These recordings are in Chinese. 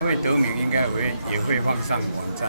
因为得名应该也会放上网站。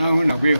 啊，阮老表。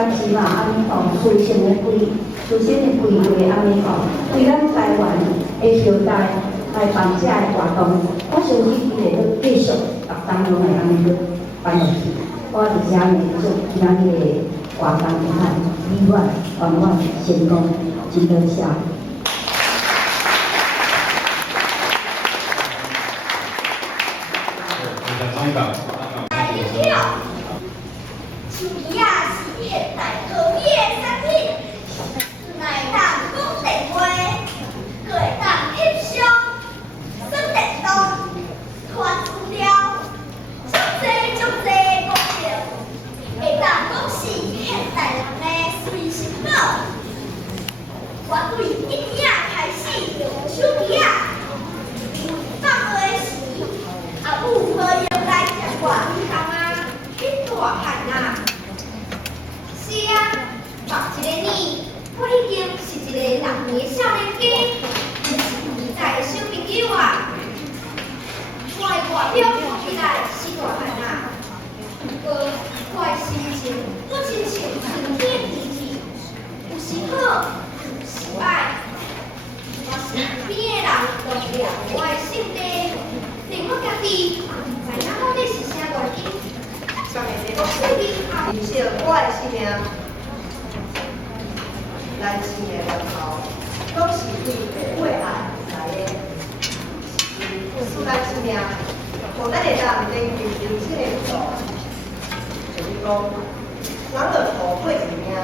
暂时嘛，安尼讲，随性的规划安尼讲，为咱台湾的后代来办这个活动，我相信伊会阁继续逐当拢会安尼阁办落去。我伫遮呢祝今仔日的活动会较美满、圆满、成功，真多谢。香港。树叶是现代科技的产品，来当讲电话，搁会当翕相、耍电动、传资料，足济功能，会当讲是现代人的随身宝。我对一年开始用手机因为放学时阿母好用来接我去学啊，去大汉啊。是啊，目一个呢，我已经是一个6岁少年家，就是现在的小朋友啊。我的外表看起来是大汉啊，不过我的心情不亲像春天天气，有时好，有时歹。我身边的人都掠我的性地，令我家己嘛唔知影到底是啥原因。上个节目水面下，其实我的生命，咱生的源头，都是对父母的爱来的。使咱生命，互咱会当面对人生的路，就是讲，人着苦过一命，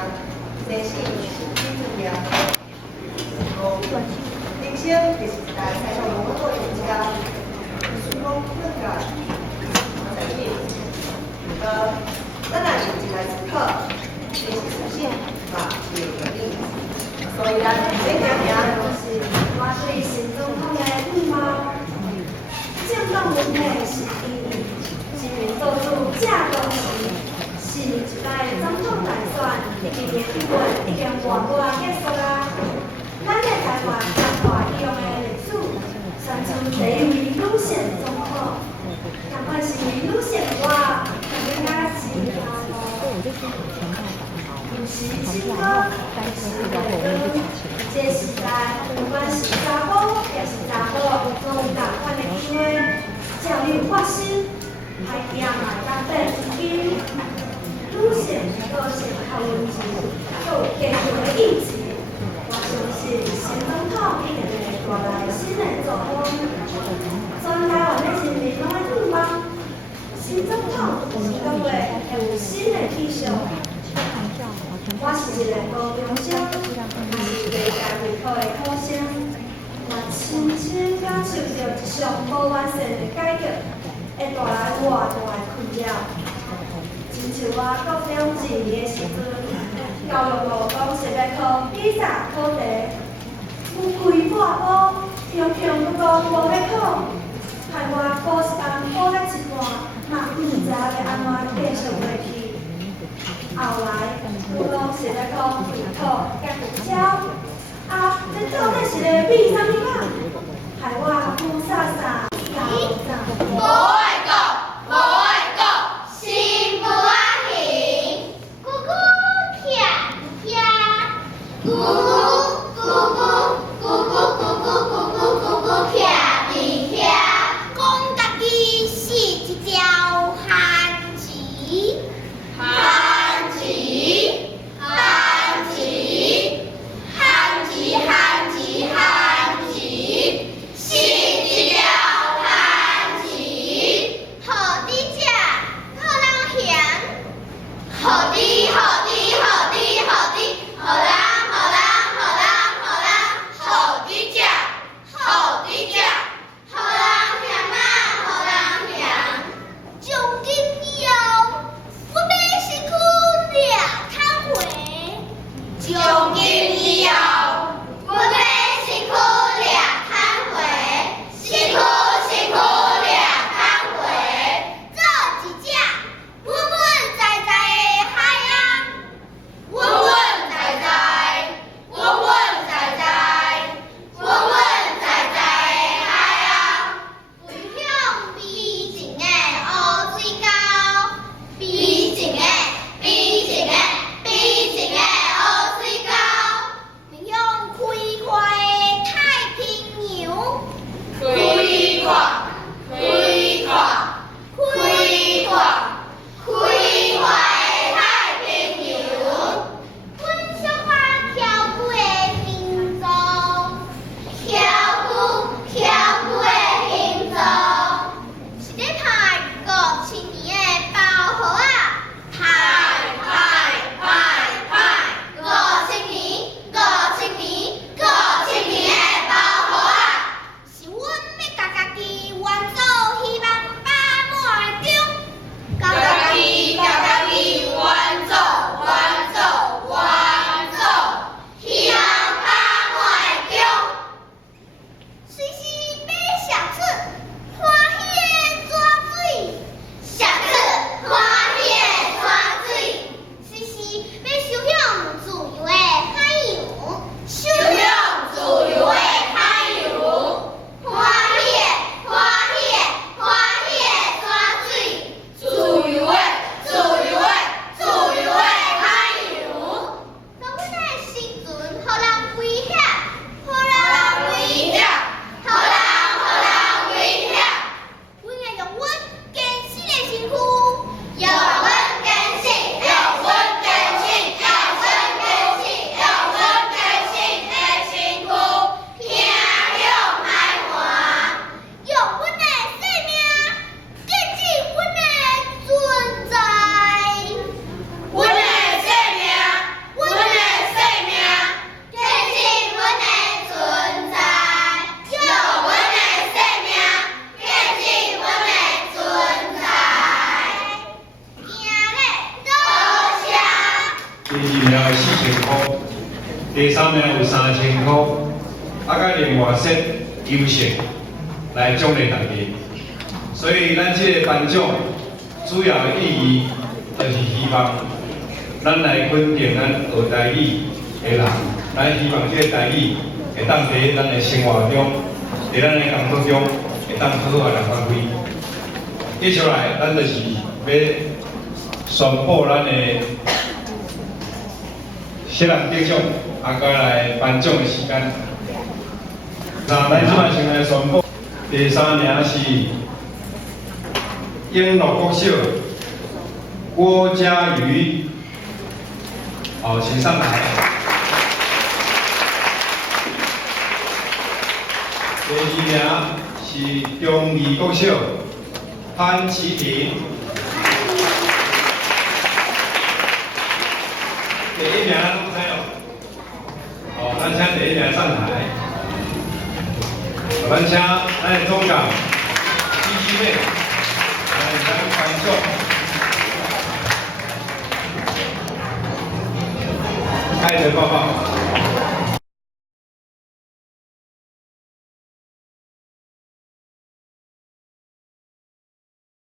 生死是必命。人生就是一台才能用好的车，虽讲困难，但是，咱若是一来思考，其实事情嘛是会容易。所以咱这条命就是我对新总统的愿望，政党问题是第一，是做出这东西，是一代总统大选，今年1月已经外国结束啊。咱的台湾中华利用的历史，选出第一位女性总统，赶快是女性我，更加是有时青歌，有时歌歌，这时代不管是查某也是查某，都有同款的经验，教育发心，海定嘛当变资金，女性个性较温柔，都有坚强的意志。我相信新总统一定会带来新的作风，全台湾的人民拢在盼望新总统是讲话会有新的气象。我是一个高中生，也是地界人口的土生。我深深感受到一项无完善的改革，会带来偌大的困扰。亲像我高中2年的时阵，教育部讲是要靠比赛考题，有亏半补，强不讲无要考，害我补习班补了一半，嘛不知要安怎继续下去。后来，有讲是要考地图甲国招，这到底是咧比啥物啊？害我哭煞煞，无爱讲，无爱讲，心不安宁。咕咕跳跳，咕咕咕咕咕咕咕咕咕咕咕咕跳咪跳，讲家己是一条汉子，汉子，汉子，汉子，汉子，汉子，是一条汉子。好的食，好人嫌。好的，好的，好的，好的，好人，好人，好人，好人，好的食，好的食，好人嫌啊，好人嫌。从今以后，我要辛苦俩摊回。从今以后，我要辛苦俩摊回，辛苦辛苦俩摊回，做一只稳稳在在的海洋，稳稳在在，稳稳在在，稳稳在在的海洋，飞向美静的乌水沟，美静的，美静的，美第二名有4000块，第三名有3000块，甲另外set优胜来奖励大家。所以咱这个颁奖主要的意义，就是希望咱来肯定咱学台语的人，咱希望这个台语会当在咱的生活中，在咱的工作中会当好好来发挥。接下来，咱就是要宣布咱的新人得奖，甲来颁奖的时间。那咱即摆先来宣布，第3名是英乐国小郭嘉瑜，好，请上台。第2名是中义国小潘启婷。第1名拢知哦，好，咱请第1名上台。咱请咱的总长基金妹来颁奖。开始报告。